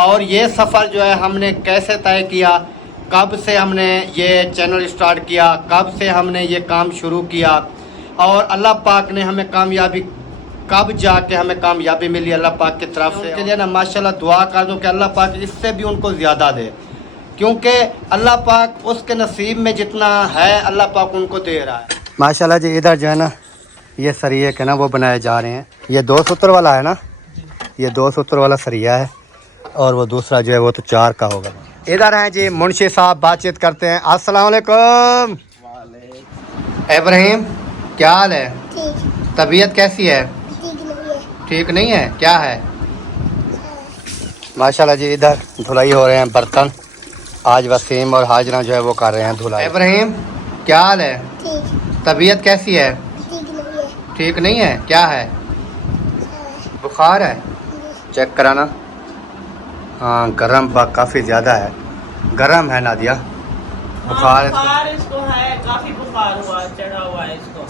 और ये सफ़र जो है हमने कैसे तय किया, कब से हमने ये चैनल स्टार्ट किया, कब से हमने ये काम शुरू किया और अल्लाह पाक ने हमें कामयाबी कब जाके हमें कामयाबी मिली अल्लाह पाक की तरफ से। उसके लिए ना माशाल्लाह दुआ कर दूँ कि अल्लाह पाक इससे भी उनको ज़्यादा दे, क्योंकि अल्लाह पाक उसके नसीब में जितना है अल्लाह पाक उनको दे रहा है। माशाल्लाह जी इधर जो है ना ये सरिये के ना वो बनाए जा रहे हैं। ये 2 सूत्र वाला है ना, ये 2 सूत्र वाला सरिया है और वो दूसरा जो है वो तो 4 का होगा। इधर हैं जी मुंशी साहब, बातचीत करते हैं। अस्सलाम वालेकुम। इब्राहिम क्या हाल है? तबीयत कैसी है? ठीक नहीं है, क्या है? माशाल्लाह जी इधर धुलाई हो रहे हैं बर्तन। आज वसीम और हाजरा जो है वो कर रहे हैं धुलाई। इब्राहिम क्या हाल है? तबीयत कैसी है? ठीक नहीं है, क्या है? बुखार है? चेक कराना। हाँ गर्म काफ़ी ज़्यादा है, गर्म है नादिया। बुखार इसको है, काफ़ी बुखार हुआ चढ़ा हुआ है इसको।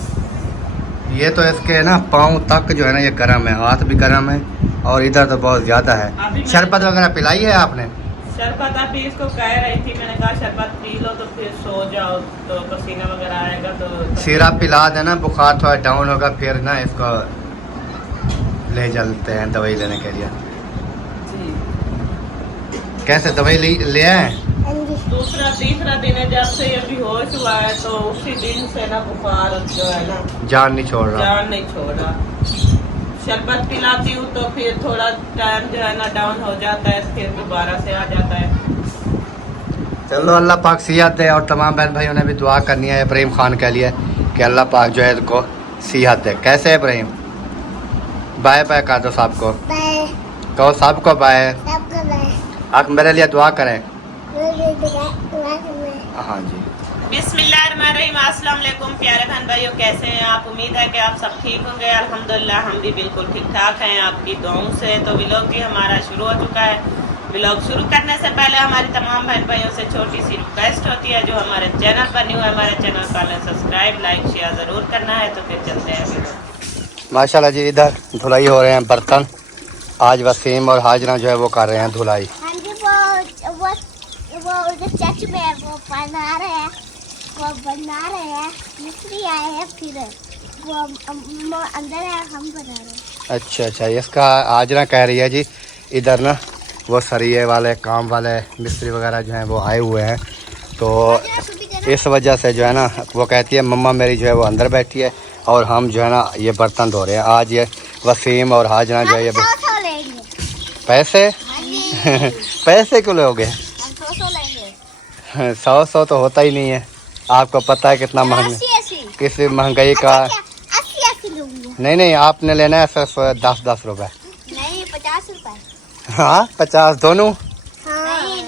ये तो इसके ना पाँव तक जो है ना ये गर्म है, हाथ भी गर्म है और इधर तो बहुत ज़्यादा है। शरबत वगैरह पिलाई है आपने? शरबत अभी इसको कह रही थी, मैंने कहा शरबत पी लो तो फिर सो जाओ तो पसीना वगैरह आएगा तो सिरप पिला देना, बुखार थोड़ा डाउन होगा फिर ना इसको ले चलते हैं दवाई लेने के लिए। कैसे दवाई ले आए? दूसरा तीसरा दिन है जब से ये बेहोश हुआ है, तो उसी दिन से ना बुखार जो है ना जान नहीं छोड़ रहा, जान नहीं छोड़ रहा। शरबत पिलाती हूँ तो फिर थोड़ा टाइम जो है ना डाउन हो जाता है, फिर दोबारा से आ जाता है। चलो अल्लाह पाक सेहत दे और तमाम बहन भाइयों ने भी दुआ करनी है इब्राहिम खान के लिए कि अल्लाह पाक जो है इनको सेहत दे। कैसे इब्राहिम? बाय बाय कर दो सबको, कहो सबको बाय। आप मेरे लिए दुआ करें। हाँ जी। बिस्मिल्लाहिर्रहमानिर्रहीम। अस्सलाम वालेकुम प्यारे बहन भाइयों, कैसे हैं आप? उम्मीद है कि आप सब ठीक होंगे। अल्हम्दुलिल्लाह हम भी बिल्कुल ठीक ठाक हैं आपकी दुआओं से। तो व्लॉग भी हमारा शुरू हो चुका है। व्लॉग शुरू करने से पहले हमारी तमाम बहन भाइयों से छोटी सी रिक्वेस्ट होती है, जो हमारे चैनल पर न्यू है हमारे चैनल को सब्सक्राइब लाइक शेयर ज़रूर करना है। तो फिर चलते हैं। माशाल्लाह जी इधर धुलाई हो रहे हैं बर्तन। आज वसीम और हाजरा जो है वो कर रहे हैं धुलाई। वो चाचू में वो बना रहे हैं, मिस्त्री आए हैं, फिर वो अंदर है, हम बना रहे हैं। अच्छा, इसका हाजरा कह रही है जी इधर ना वो सरिये वाले काम वाले मिस्त्री वगैरह जो हैं वो आए हुए हैं, तो इस वजह से जो है ना वो कहती है मम्मा मेरी जो है वो अंदर बैठी है और हम जो है ना ये बर्तन धो रहे हैं। आज ये वसीम और हाजरा जो है ये पैसे पैसे क्यों लोगे? 100 तो होता ही नहीं है, आपको पता है कितना महंगा, किसी महंगाई का। नहीं आपने लेना है सिर्फ 10 रुपए। नहीं 50 रुपए। हाँ 50 दोनों? नहीं,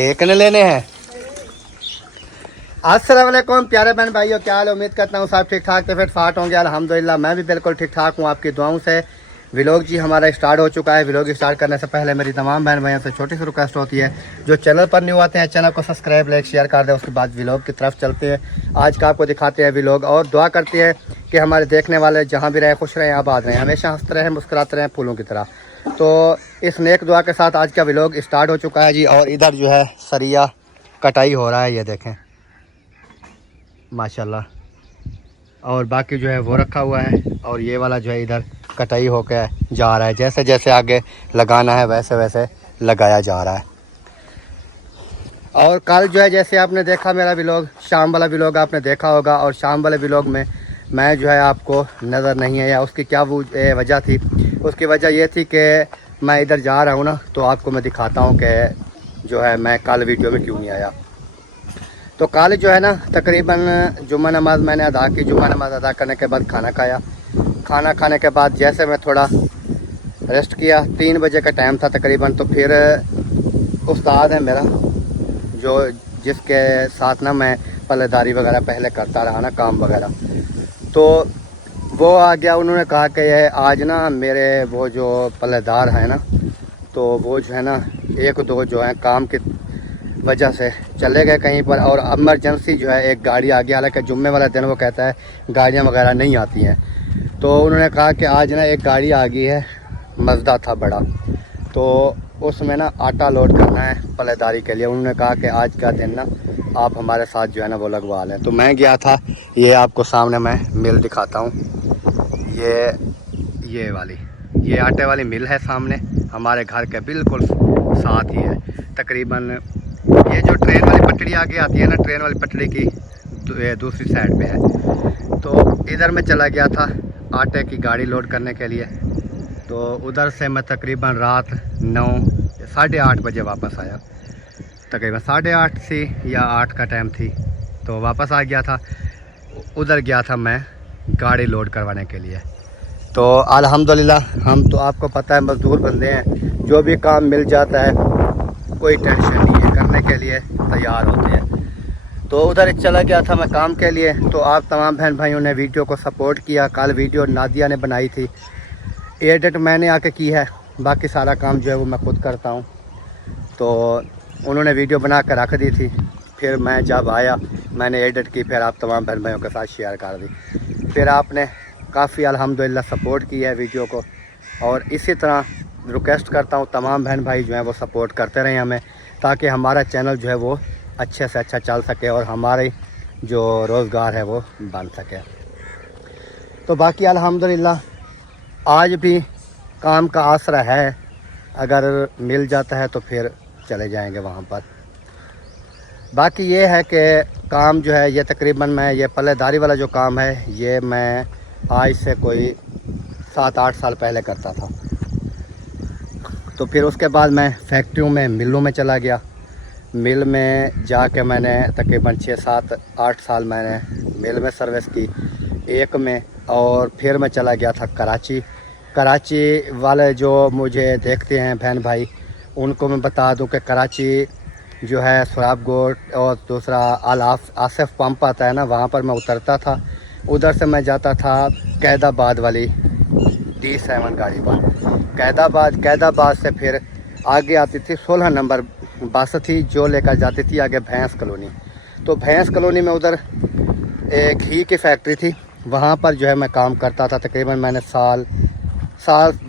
एक ने लेने हैं। अस्सलाम वालेकुम प्यारे बहन भाइयों, क्या हाल? उम्मीद करता हूँ सब ठीक ठाक फिट फाट होंगे। अल्हम्दुलिल्लाह मैं भी बिल्कुल ठीक ठाक हूँ आपकी दुआओं से। व्लॉग जी हमारा स्टार्ट हो चुका है। व्लॉग स्टार्ट करने से पहले मेरी तमाम बहन भाइयों से छोटी सी रिक्वेस्ट होती है, जो चैनल पर न्यू आते हैं चैनल को सब्सक्राइब लाइक शेयर कर दें। उसके बाद व्लॉग की तरफ चलते हैं। आज का आपको दिखाते हैं व्लॉग और दुआ करते हैं कि हमारे देखने वाले जहाँ भी रहे खुश रहें, आबाद रहें, हमेशा हंसते रहें, मुस्कुराते रहें फूलों की तरह। तो इस नेक दुआ के साथ आज का व्लॉग स्टार्ट हो चुका है जी। और इधर जो है सरिया कटाई हो रहा है, ये देखें माशाल्लाह। और बाकी जो है वो रखा हुआ है और ये वाला जो है इधर कटाई होकर जा रहा है। जैसे जैसे आगे लगाना है वैसे वैसे लगाया जा रहा है। और कल जो है जैसे आपने देखा मेरा व्लॉग, शाम वाला व्लॉग आपने देखा होगा, और शाम वाले व्लॉग में मैं जो है आपको नज़र नहीं आया। उसकी क्या वजह थी? उसकी वजह ये थी कि मैं इधर जा रहा हूँ ना, तो आपको मैं दिखाता हूँ कि जो है मैं कल वीडियो में क्यों नहीं आया। तो कल जो है ना तकरीबन जुम्मा नमाज़ मैंने अदा की। जुम्मा नमाज़ अदा करने के बाद खाना खाया। खाना खाने के बाद जैसे मैं थोड़ा रेस्ट किया, 3 बजे का टाइम था तकरीबन, तो फिर उस्ताद है मेरा जो जिसके साथ ना मैं पल्लेदारी वगैरह पहले करता रहा ना, काम वगैरह, तो वो आ गया। उन्होंने कहा कि ये आज ना मेरे वो जो पल्लेदार हैं ना, तो वो जो है ना 1-2 जो है काम की वजह से चले गए कहीं पर, और इमरजेंसी जो है एक गाड़ी आ गई। हालांकि जुम्मे वाला दिन वो कहता है गाड़ियाँ वगैरह नहीं आती हैं, तो उन्होंने कहा कि आज ना एक गाड़ी आ गई है मजदा था बड़ा, तो उसमें ना आटा लोड करना है पल्लेदारी के लिए। उन्होंने कहा कि आज का दिन ना आप हमारे साथ जो है ना वो लगवा लें। तो मैं गया था, ये आपको सामने मैं मिल दिखाता हूँ। ये वाली ये आटे वाली मिल है सामने, हमारे घर के बिल्कुल साथ ही है। तकरीबन ये जो ट्रेन वाली पटड़ी आगे आती है ना, ट्रेन वाली पटड़ी की दूसरी साइड पे है। तो इधर मैं चला गया था आटे की गाड़ी लोड करने के लिए। तो उधर से मैं तकरीबन रात 9 साढ़े 8 बजे वापस आया। तकरीबन 8:30 से या 8 का टाइम थी, तो वापस आ गया था। उधर गया था मैं गाड़ी लोड करवाने के लिए। तो अल्हम्दुलिल्लाह, हम तो आपको पता है मज़दूर बंदे हैं, जो भी काम मिल जाता है कोई टेंशन नहीं है, करने के लिए तैयार होते हैं। तो उधर चला गया था मैं काम के लिए। तो आप तमाम बहन भाइयों ने वीडियो को सपोर्ट किया। कल वीडियो नादिया ने बनाई थी, एडिट मैंने आके की है, बाकी सारा काम जो है वो मैं खुद करता हूँ। तो उन्होंने वीडियो बना कर रख दी थी, फिर मैं जब आया मैंने एडिट की, फिर आप तमाम बहन भाइयों के साथ शेयर कर दी। फिर आपने काफ़ी अल्हम्दुलिल्लाह सपोर्ट किया है वीडियो को, और इसी तरह रिक्वेस्ट करता हूँ तमाम बहन भाई जो हैं वो सपोर्ट करते रहें हमें, ताकि हमारा चैनल जो है वो अच्छे से अच्छा चल सके और हमारे जो रोज़गार है वो बन सके। तो बाकी अल्हम्दुलिल्लाह आज भी काम का आसरा है, अगर मिल जाता है तो फिर चले जाएंगे वहाँ पर। बाकी ये है कि काम जो है ये तकरीबन मैं ये पल्लेदारी वाला जो काम है ये मैं आज से कोई 7-8 साल पहले करता था। तो फिर उसके बाद मैं फैक्ट्रियों में मिलों में चला गया। मिल में जाके मैंने तकरीबन 6-7-8 साल मैंने मिल में सर्विस की, एक में। और फिर मैं चला गया था कराची वाले जो मुझे देखते हैं बहन भाई, उनको मैं बता दूं कि कराची जो है सुराब गोट और दूसरा आसिफ पंप आता है ना, वहाँ पर मैं उतरता था। उधर से मैं जाता था कैदाबाद वाली D7 गाड़ी पर। कैदाबाद से फिर आगे आती थी 16 नंबर बस थी जो लेकर जाती थी आगे भैंस कॉलोनी। तो भैंस कॉलोनी में उधर एक घी की फैक्ट्री थी, वहाँ पर जो है मैं काम करता था। तकरीबन मैंने साल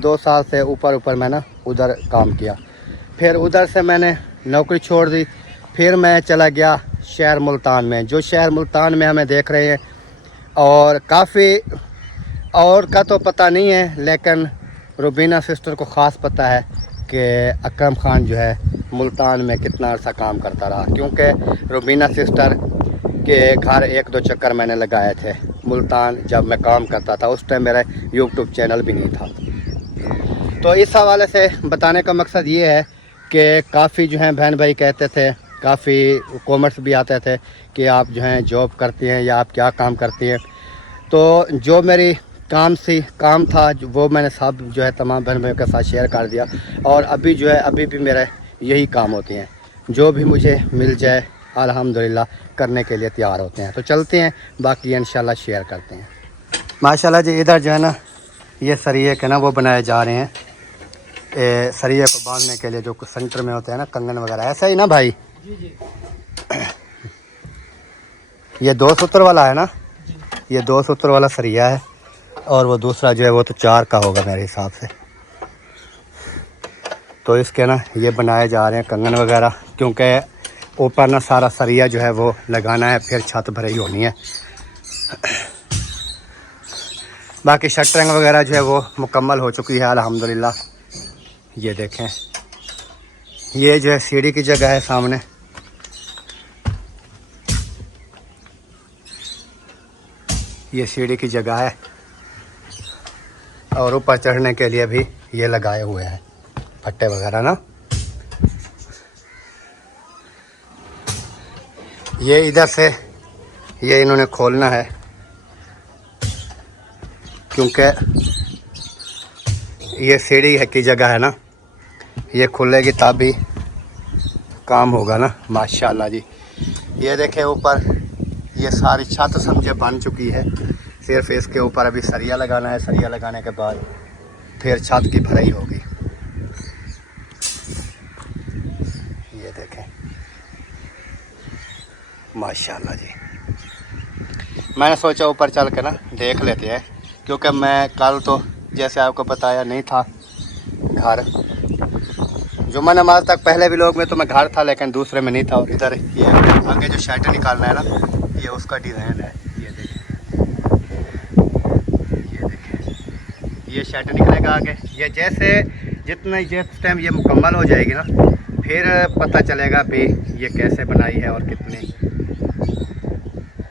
2 साल से ऊपर मैं ना उधर काम किया। फिर उधर से मैंने नौकरी छोड़ दी। फिर मैं चला गया शहर मुल्तान में, जो शहर मुल्तान में हमें देख रहे हैं। और काफ़ी और का तो पता नहीं है, लेकिन रुबीना सिस्टर को ख़ास पता है कि अकरम ख़ान जो है मुल्तान में कितना अर्सा काम करता रहा, क्योंकि रुबीना सिस्टर के घर 1-2 चक्कर मैंने लगाए थे मुल्तान जब मैं काम करता था। उस टाइम मेरा यूट्यूब चैनल भी नहीं था। तो इस हवाले से बताने का मकसद ये है कि काफ़ी जो हैं बहन भाई कहते थे, काफ़ी कॉमेंट्स भी आते थे कि आप जो हैं जॉब करती हैं या आप क्या काम करती हैं। तो जो मेरी काम था वो मैंने सब जो है तमाम बहन भाइयों के साथ शेयर कर दिया। और अभी जो है अभी भी मेरा यही काम होते हैं, जो भी मुझे मिल जाए अल्हम्दुलिल्लाह करने के लिए तैयार होते हैं। तो चलते हैं, बाकी इंशाल्लाह शेयर करते हैं। माशाल्लाह जी, इधर जो है ना ये सरिये के ना वो बनाए जा रहे हैं, सरिये को बांधने के लिए जो सेंटर में होते हैं ना कंगन वगैरह, ऐसा ही ना भाई? जी जी। ये 2 सूत्र वाला है ना? ये 2 सूत्र वाला सरिया है, और वो दूसरा जो है वो तो 4 का होगा मेरे हिसाब से। तो इसके ना ये बनाए जा रहे हैं कंगन वगैरह, क्योंकि ऊपर ना सारा सरिया जो है वो लगाना है, फिर छत भरी होनी है। बाकी शटरिंग वगैरह जो है वो मुकम्मल हो चुकी है अल्हम्दुलिल्लाह। ये देखें, ये जो है सीढ़ी की जगह है सामने। ये सीढ़ी की जगह है, और ऊपर चढ़ने के लिए भी ये लगाए हुए हैं फट्टे वगैरह ना। ये इधर से ये इन्होंने खोलना है, क्योंकि ये सीढ़ी है की जगह है ना, ये खुलेगी तभी काम होगा ना। माशाल्लाह जी, ये देखें ऊपर ये सारी छत समझे बन चुकी है, सिर्फ इसके ऊपर अभी सरिया लगाना है। सरिया लगाने के बाद फिर छत की भराई होगी। ये देखें माशाल्लाह जी। मैंने सोचा ऊपर चल के ना देख लेते हैं, क्योंकि मैं कल तो जैसे आपको बताया नहीं था, घर। जुम्मा नमाज तक पहले भी लोग में तो मैं घर था, लेकिन दूसरे में नहीं था। और इधर ये आगे जो शर्ट निकालना है ना, ये उसका डिज़ाइन है। ये देखिए, ये शर्ट निकलेगा आगे। ये जैसे जितना जिस टाइम ये मुकम्मल हो जाएगी ना, फिर पता चलेगा भी ये कैसे बनाई है और कितने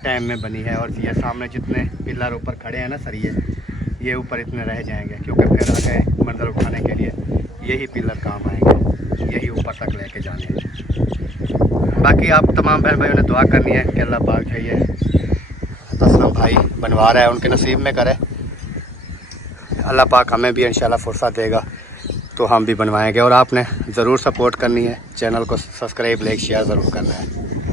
टाइम में बनी है। और ये सामने जितने पिलर ऊपर खड़े हैं ना सरिये, ये ऊपर इतने रह जाएंगे, क्योंकि फिर आगे मंजिल उठाने के लिए यही पिलर काम आएंगे, यही ऊपर तक लेके जाने हैं। बाकी आप तमाम बहन भाइयों ने दुआ करनी है कि अल्लाह पाक है ये तस्लम भाई बनवा रहा है, उनके नसीब में करे। अल्लाह पाक हमें भी इंशाल्लाह फुर्सत देगा तो हम भी बनवाएंगे। और आपने ज़रूर सपोर्ट करनी है, चैनल को सब्सक्राइब लाइक शेयर ज़रूर करना है।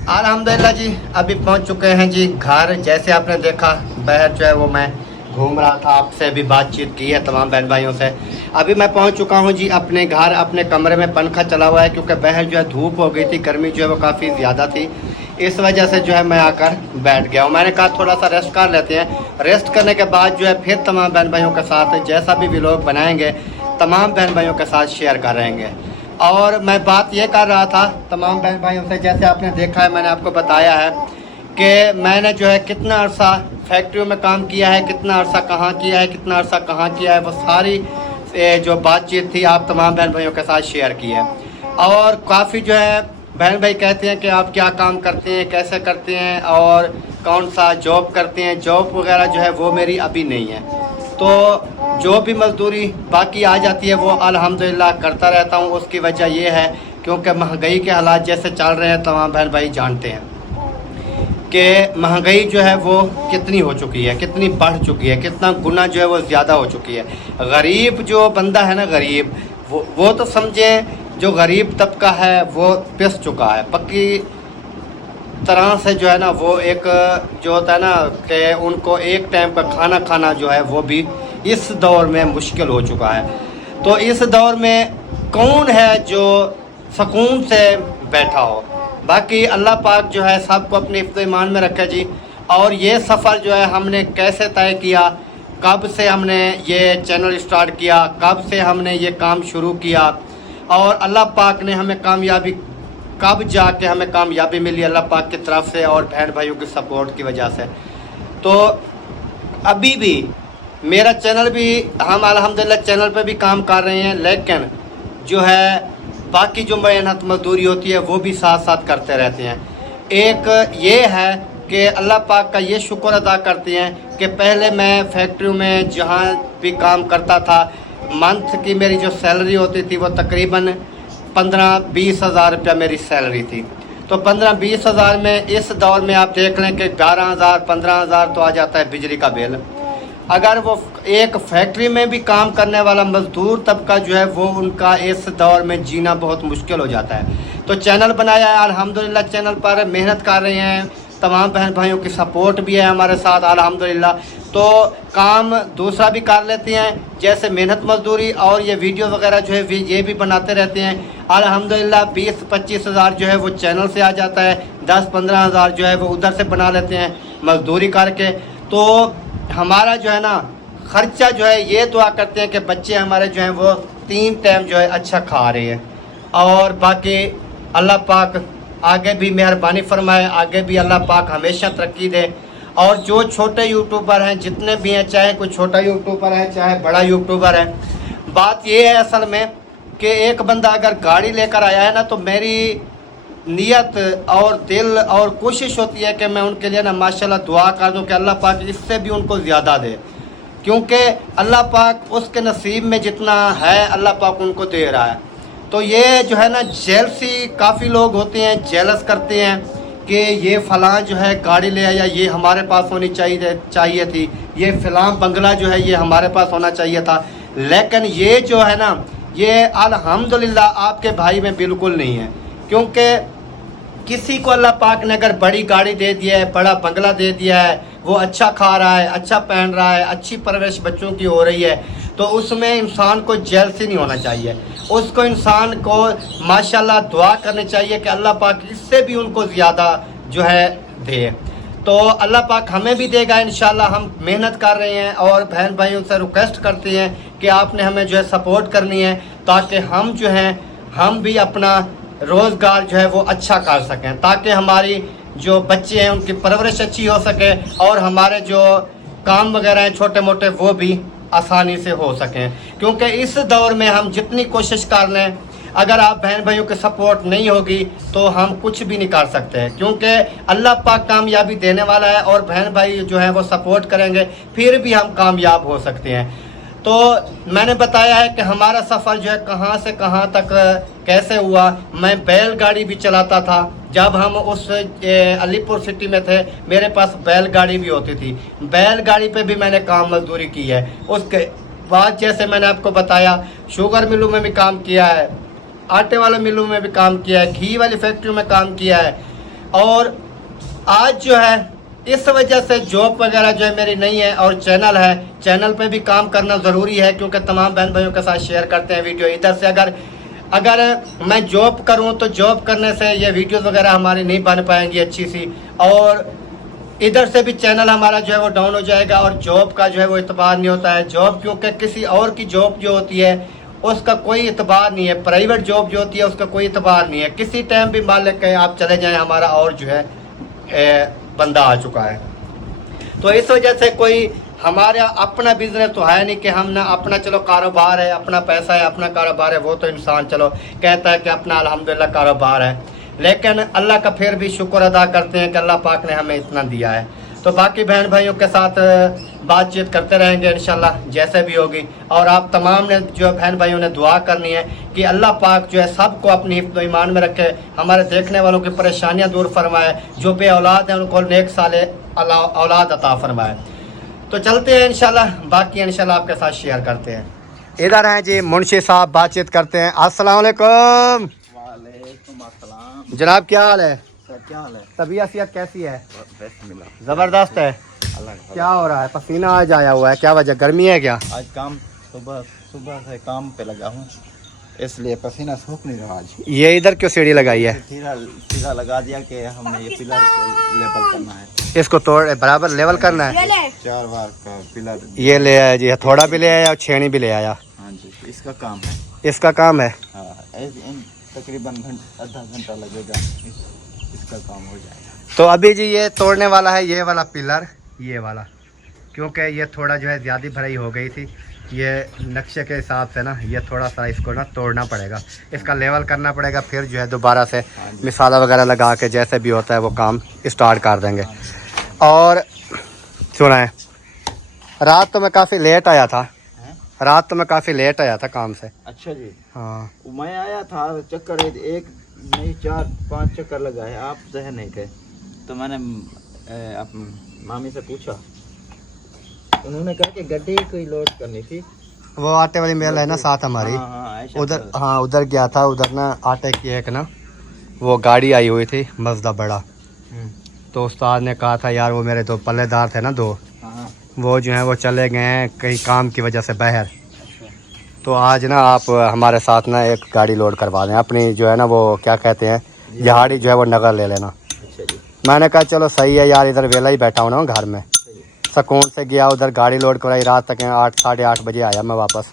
अल्हम्दुलिल्लाह जी, अभी पहुंच चुके हैं जी घर। जैसे आपने देखा बाहर जो है वो मैं घूम रहा था, आपसे भी बातचीत की है तमाम बहन भाइयों से। अभी मैं पहुंच चुका हूं जी अपने घर। अपने कमरे में पंखा चला हुआ है, क्योंकि बाहर जो है धूप हो गई थी, गर्मी जो है वो काफ़ी ज़्यादा थी। इस वजह से जो है मैं आकर बैठ गया हूँ। मैंने कहा थोड़ा सा रेस्ट कर लेते हैं। रेस्ट करने के बाद जो है फिर तमाम बहन भाइयों के साथ जैसा भी व्लॉग बनाएंगे तमाम बहन भाइयों के साथ शेयर कर रहेंगे। और मैं बात ये कर रहा था तमाम बहन भाइयों से, जैसे आपने देखा है, मैंने आपको बताया है कि मैंने जो है कितना अरसा फैक्ट्रियों में काम किया है, कितना अरसा कहाँ किया है, कितना अरसा कहाँ किया है, वो सारी जो बातचीत थी आप तमाम बहन भाइयों के साथ शेयर की है। और काफ़ी जो है बहन भाई कहते हैं कि आप क्या काम करते हैं, कैसे करते हैं और कौन सा जॉब करते हैं। जॉब वगैरह जो है वो मेरी अभी नहीं है, तो जो भी मजदूरी बाकी आ जाती है वो अल्हम्दुलिल्लाह करता रहता हूँ। उसकी वजह ये है क्योंकि महंगाई के हालात जैसे चल रहे हैं, तमाम बहन भाई जानते हैं कि महंगाई जो है वो कितनी हो चुकी है, कितनी बढ़ चुकी है, कितना गुना जो है वो ज़्यादा हो चुकी है। गरीब जो बंदा है ना, गरीब वो तो समझें, जो गरीब तबका है वो पिस चुका है पक्की तरह से। जो है ना वो एक जो होता है ना कि उनको एक टाइम का खाना खाना जो है वो भी इस दौर में मुश्किल हो चुका है। तो इस दौर में कौन है जो सुकून से बैठा हो। बाकी अल्लाह पाक जो है सबको अपने हिफ्ज़ ईमान में रखे जी। और ये सफ़र जो है हमने कैसे तय किया, कब से हमने ये चैनल स्टार्ट किया, कब से हमने ये काम शुरू किया, और अल्लाह पाक ने हमें कामयाबी कब जाके हमें कामयाबी मिली अल्लाह पाक की तरफ से और बहन भाइयों की सपोर्ट की वजह से। तो अभी भी मेरा चैनल भी, हम अल्हम्दुलिल्लाह चैनल पे भी काम कर रहे हैं, लेकिन जो है बाकी जो मेहनत मजदूरी होती है वो भी साथ साथ करते रहते हैं। एक ये है कि अल्लाह पाक का ये शुक्र अदा करते हैं कि पहले मैं फैक्ट्री में जहाँ भी काम करता था, मंथ की मेरी जो सैलरी होती थी वो तकरीबन 15-20 हज़ार रुपया मेरी सैलरी थी। तो 15-20 हज़ार में इस दौर में आप देख लें कि 11,000-15,000 तो आ जाता है बिजली का बिल। अगर वो एक फैक्ट्री में भी काम करने वाला मज़दूर तबका जो है वो उनका इस दौर में जीना बहुत मुश्किल हो जाता है। तो चैनल बनाया है, अल्हम्दुलिल्लाह चैनल पर मेहनत कर रहे हैं, तमाम बहन भाइयों की सपोर्ट भी है हमारे साथ अल्हम्दुलिल्लाह। तो काम दूसरा भी कर लेते हैं जैसे मेहनत मजदूरी, और ये वीडियो वगैरह जो है ये भी बनाते रहते हैं अल्हम्दुलिल्लाह। 20-25 हज़ार जो है वो चैनल से आ जाता है, 10-15 हज़ार जो है वो उधर से बना लेते हैं मजदूरी करके। तो हमारा जो है ना ख़र्चा जो है, ये दुआ करते हैं कि बच्चे हमारे जो हैं वो 3 टाइम जो है अच्छा खा रहे हैं। और बाकी अल्लाह पाक आगे भी मेहरबानी फरमाए, आगे भी अल्लाह पाक हमेशा तरक्की दे। और जो छोटे यूट्यूबर हैं जितने भी हैं, चाहे कोई छोटा यूट्यूबर है चाहे बड़ा यूट्यूबर है, बात ये है असल में कि एक बंदा अगर गाड़ी लेकर आया है ना, तो मेरी नियत और दिल और कोशिश होती है कि मैं उनके लिए ना माशाल्लाह दुआ कर दूं कि अल्लाह पाक इससे भी उनको ज़्यादा दे, क्योंकि अल्लाह पाक उसके नसीब में जितना है अल्लाह पाक उनको दे रहा है। तो ये जो है ना जेलसी, काफ़ी लोग होते हैं जेलस करते हैं कि ये फ़लाँ जो है गाड़ी ले आया, ये हमारे पास होनी चाहिए थी, ये फ़लाँ बंगला जो है ये हमारे पास होना चाहिए था। लेकिन ये जो है ना ये अल्हम्दुलिल्लाह आपके भाई में बिल्कुल नहीं है, क्योंकि किसी को अल्लाह पाक ने अगर बड़ी गाड़ी दे दिया है, बड़ा बंगला दे दिया है, वो अच्छा खा रहा है, अच्छा पहन रहा है, अच्छी परवरिश बच्चों की हो रही है, तो उसमें इंसान को जेलसी नहीं होना चाहिए। उसको इंसान को माशाल्लाह दुआ करनी चाहिए कि अल्लाह पाक इससे भी उनको ज़्यादा जो है दे। तो अल्लाह पाक हमें भी देगा इंशाल्लाह। हम मेहनत कर रहे हैं और बहन भाइयों से रिक्वेस्ट करते हैं कि आपने हमें जो है सपोर्ट करनी है, ताकि हम जो हैं हम भी अपना रोज़गार जो है वो अच्छा कर सकें, ताकि हमारी जो बच्चे हैं उनकी परवरिश अच्छी हो सके और हमारे जो काम वगैरह हैं छोटे मोटे वो भी आसानी से हो सकें। क्योंकि इस दौर में हम जितनी कोशिश कर लें, अगर आप बहन भाइयों की सपोर्ट नहीं होगी तो हम कुछ भी नहीं कर सकते हैं, क्योंकि अल्लाह पाक कामयाबी देने वाला है और बहन भाई जो है वो सपोर्ट करेंगे फिर भी हम कामयाब हो सकते हैं। तो मैंने बताया है कि हमारा सफ़र जो है कहाँ से कहाँ तक कैसे हुआ। मैं बैलगाड़ी भी चलाता था, जब हम उस अलीपुर सिटी में थे मेरे पास बैलगाड़ी भी होती थी, बैलगाड़ी पे भी मैंने काम मजदूरी की है। उसके बाद जैसे मैंने आपको बताया शुगर मिलों में भी काम किया है, आटे वाले मिलों में भी काम किया है, घी वाली फैक्ट्री में काम किया है। और आज जो है इस वजह से जॉब वगैरह जो है मेरी नहीं है और चैनल है, चैनल पे भी काम करना ज़रूरी है, क्योंकि तमाम बहन भाइयों के साथ शेयर करते हैं वीडियो। इधर से अगर मैं जॉब करूं तो जॉब करने से ये वीडियोस वगैरह हमारी नहीं बन पाएंगी अच्छी सी, और इधर से भी चैनल हमारा जो है वो डाउन हो जाएगा। और जॉब का जो है वो इतबार नहीं होता है, जॉब क्योंकि किसी और की जॉब जो होती है उसका कोई इतबार नहीं है, प्राइवेट जॉब जो होती है उसका कोई इतबार नहीं है। किसी टाइम भी मान लें आप चले जाएं, हमारा और जो है बंदा आ चुका है। तो इस वजह से कोई हमारा अपना बिजनेस तो है नहीं कि हम ना अपना चलो कारोबार है, अपना पैसा है, अपना कारोबार है, वो तो इंसान चलो कहता है कि अपना अल्हम्दुलिल्लाह कारोबार है, लेकिन अल्लाह का फिर भी शुक्र अदा करते हैं कि अल्लाह पाक ने हमें इतना दिया है। तो बाकी बहन भाइयों के साथ बातचीत करते रहेंगे इंशाल्लाह जैसे भी होगी। और आप तमाम ने जो बहन भाइयों ने दुआ करनी है कि अल्लाह पाक जो है सबको अपनी हिफ्ज़ ईमान में रखे, हमारे देखने वालों की परेशानियां दूर फरमाए, जो बे औलाद हैं उनको नेक साले औलाद अता फरमाए। तो चलते हैं इंशाल्लाह, बाकी इंशाल्लाह आपके साथ शेयर करते हैं। इधर हैं जी मुंशी साहब, बातचीत करते हैं। अस्सलाम वालेकुम। वालेकुम अस्सलाम। जनाब क्या हाल है? क्या हाल है? तबीयत सेहत कैसी है? बिस्मिल्लाह। ज़बरदस्त है। क्या हो रहा है? पसीना आज आया हुआ है, क्या वजह, गर्मी है क्या? आज काम सुबह से काम पे लगा हूँ, इसलिए पसीना सूख नहीं रहा। आज ये इधर क्यों सीढ़ी लगाई है? सीधा लगा दिया कि हमने ये पिलर को लेवल करना है, इसको तोड़ बराबर लेवल करना है। 4 बार का पिलर ये ले आया जी, थोड़ा भी ले आया और छेनी भी ले आया। हाँ जी, इसका काम है। इसका काम है। हाँ, तकरीबन आधा घंटा लगेगा, इसका काम हो जाएगा। तो अभी जी ये तोड़ने वाला है ये वाला पिलर, ये वाला, क्योंकि ये थोड़ा जो है ज़्यादा भराई हो गई थी, ये नक्शे के हिसाब से ना ये थोड़ा सा इसको ना तोड़ना पड़ेगा, इसका लेवल करना पड़ेगा, फिर जो है दोबारा से मिसाला वगैरह लगा के जैसे भी होता है वो काम स्टार्ट कर देंगे। और सुना है रात तो मैं काफ़ी लेट आया था, रात तो मैं काफ़ी लेट आया था काम से। अच्छा जी। हाँ मैं आया था, चक्कर एक नहीं 4-5 चक्कर लगाए, आप जहर नहीं थे, तो मैंने मामी से पूछा, उन्होंने कहा कि गड्ढे कोई लोड करनी थी। वो आटे वाली मिल है ना साथ हमारी, उधर, हाँ उधर गया था, उधर ना आटे की एक ना वो गाड़ी आई हुई थी मजदा बड़ा, तो उस्ताद ने कहा था यार वो मेरे 2 पल्लेदार थे ना 2, वो जो हैं वो चले गए हैं कहीं काम की वजह से बाहर, तो आज ना आप हमारे साथ ना एक गाड़ी लोड करवा दें अपनी, जो है ना वो क्या कहते हैं जहाड़ी जो है वो नगर ले लेना। मैंने कहा चलो सही है यार, इधर वेला ही बैठा हूँ ना घर में, सुकून से गया उधर गाड़ी लोड कराई, रात तक 8 साढ़े 8 बजे आया मैं वापस।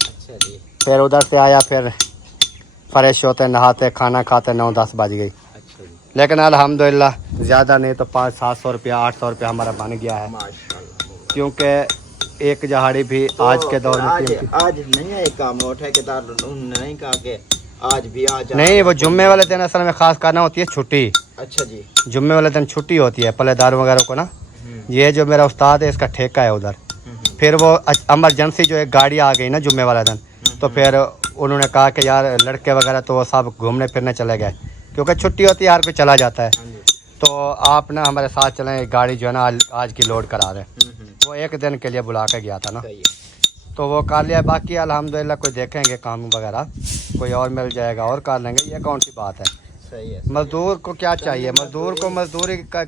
अच्छा जी। फिर उधर से आया, फिर फ्रेश होते नहाते खाना खाते 9-10 बज गई। अच्छा जी। लेकिन अल्हम्दुलिल्लाह ज़्यादा नहीं तो 500-700 रुपया 800 रुपया हमारा बन गया है, माशाल्लाह। क्योंकि एक जहाड़ी भी आज के दौर में आज नहीं है काम, वो ठेकेदार उन्होंने नहीं कहा कि आज भी आज नहीं, वो जुम्मे वाले दिन असल में खास करना होती है छुट्टी। अच्छा जी। जुम्मे वाले दिन छुट्टी होती है पल्लेदारों वगैरह को ना। ये जो मेरा उस्ताद है इसका ठेका है उधर, फिर वो एमरजेंसी जो एक गाड़ी आ गई ना जुम्मे वाला दिन, तो फिर उन्होंने कहा कि यार लड़के वगैरह तो वो सब घूमने फिरने चले गए, क्योंकि छुट्टी होती है हर कोई चला जाता है, तो आप ना हमारे साथ चलें, गाड़ी जो है ना आज की लोड करा दें। वो एक दिन के लिए बुला के गया था ना, तो वो कर लिया। बाकी अल्हम्दुलिल्लाह कोई देखेंगे काम वगैरह कोई और मिल जाएगा और कर लेंगे, ये कौन सी बात है। सही है। मजदूर को क्या चाहिए, मजदूर को मजदूरी का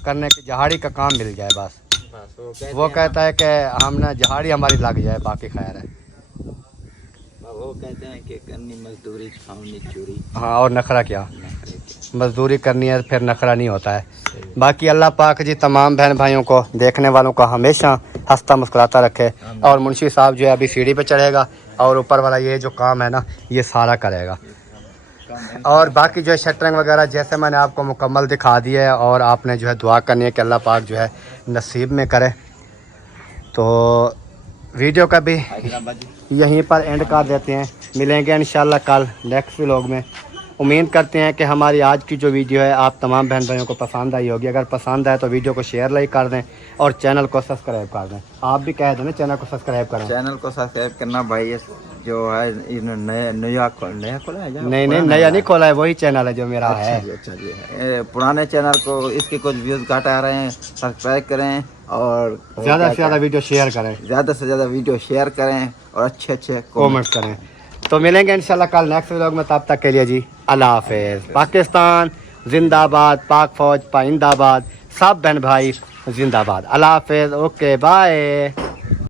करने की जहाड़ी का काम मिल जाए बस। वो कहता है कि हम ना जहाड़ी हमारी लग जाए, बाकी खैर है। वो कहते हैं कि करनी मजदूरी खानी चोरी। हाँ, और नखरा क्या, मजदूरी करनी है फिर नखरा नहीं होता है। बाकी अल्लाह पाक जी तमाम बहन भाइयों को, देखने वालों को हमेशा हंसता मुस्कुराता रखे। और मुंशी साहब जो है अभी सीढ़ी पे चढ़ेगा, और ऊपर वाला ये जो काम है ना ये सारा करेगा। और बाकी जो है शटरिंग वगैरह जैसे मैंने आपको मुकम्मल दिखा दिया है, और आपने जो है दुआ करनी है कि अल्लाह पाक जो है नसीब में करे। तो वीडियो का भी यहीं पर एंड कर देते हैं, मिलेंगे इंशाल्लाह कल नेक्स्ट व्लॉग में। उम्मीद करते हैं कि हमारी आज की जो वीडियो है आप तमाम बहन भाइयों को पसंद आई होगी। अगर पसंद आए तो वीडियो को शेयर लाइक कर दें और चैनल को सब्सक्राइब कर दें। आप भी कह दें ना चैनल को सब्सक्राइब करें। चैनल को सब्सक्राइब करना भाई, ये जो है इन्होंने नया खोला है। नहीं नया नहीं खोला है, वही चैनल है जो मेरा है। अच्छा जी, पुराने चैनल को इसके कुछ व्यूज़ घट आ रहे हैं, सब्सक्राइब करें और ज़्यादा से ज़्यादा वीडियो शेयर करें, ज़्यादा से ज़्यादा वीडियो शेयर करें और अच्छे अच्छे कमेंट्स करें। तो मिलेंगे इंशाल्लाह कल नेक्स्ट व्लॉग में, तब तक के लिए जी अल्लाह हाफिज़। पाकिस्तान जिंदाबाद, पाक फौज पाइंदाबाद, सब बहन भाई जिंदाबाद। अल्लाह हाफिज़, ओके बाय।